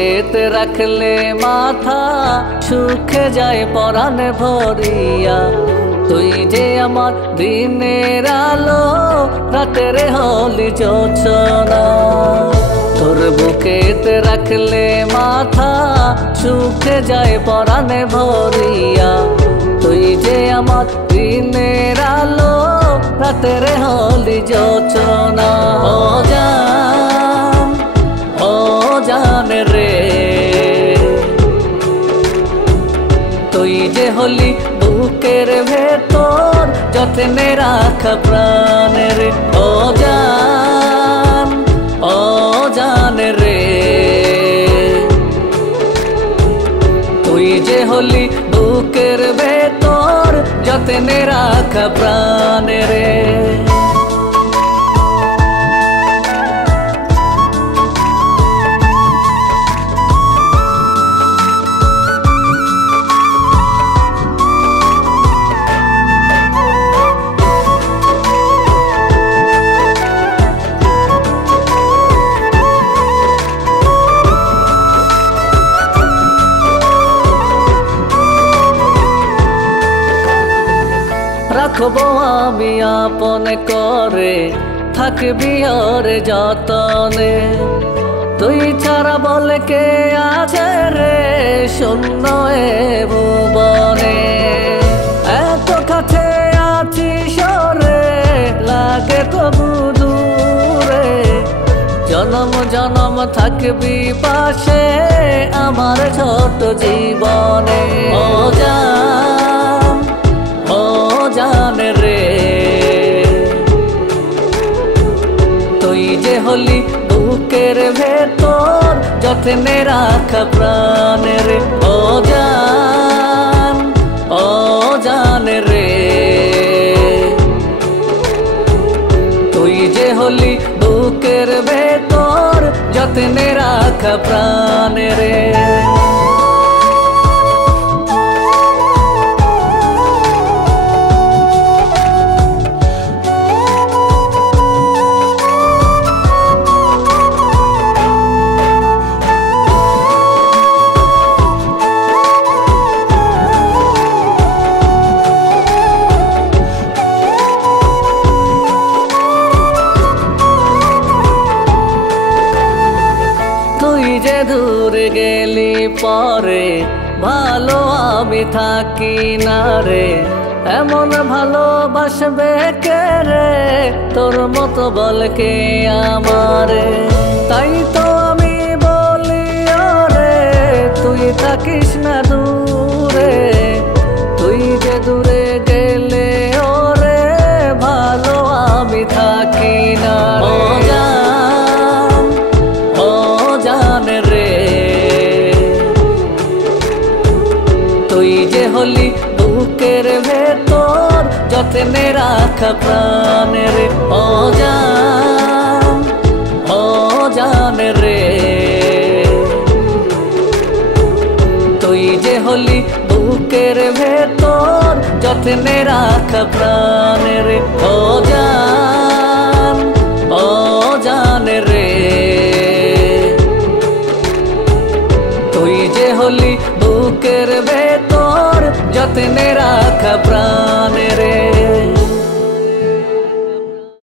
বুকেতে রাখলে মাথা সুখে যায় পরাণে ভরিয়া। তুই যে আমার দিনের আলো, রাতের হলি যোছনা। তোর বুকেতে রাখলে মাথা সুখে যায় পরাণে ভরিয়া। তুই যে আমার দিনের আলো, রাতের হলি যোছনা। ও জান, ও জান রে, তুই যে হলি বুকের ভেতর যত্নে রাখা প্রাণের। ও জান, ও জান রে, তুই যে হলি বুকের ভেতর যত্নে রাখা প্রাণের। রাখবো আমি আপন করে, থাকবি ওর যতনে। তুই ছাড়া বলে কে আছে রে শূন্য এ ভুবনে। এত কাছে আছি সরে, লাগে তবু দূরে। জনম জনম থাকবি পাশে আমার ছোট জীবনে। ও জান, ও জান রে, তুই যে হলি বুকের ভেতর যত্নে রাখা প্রাণের। ও জান, ও জান রে, তুই যে হলি বুকের ভেতর যত্নে রাখা প্রাণের। যে দূরে গেলি পরে ভালো আমি থাকি না রে। এমন ভালোবাসবে কে রে তোর মতো বল কে আমারে। তাই তো আমি বলি রে তুই থাকিস না দূরে। তুই যে দূরে গেলে ওরে ভালো আমি থাকি না রে। তুই যে হলি বুকের ভেতর যত্নে রাখা প্রাণের। ও জান, ও জান রে, তুই যে হলি বুকের ভেতর যত্নে রাখা প্রাণের। ও জান, ও জান রে, তুই যে হলি বুকের ভেতর যত্নে রাখা প্রাণের।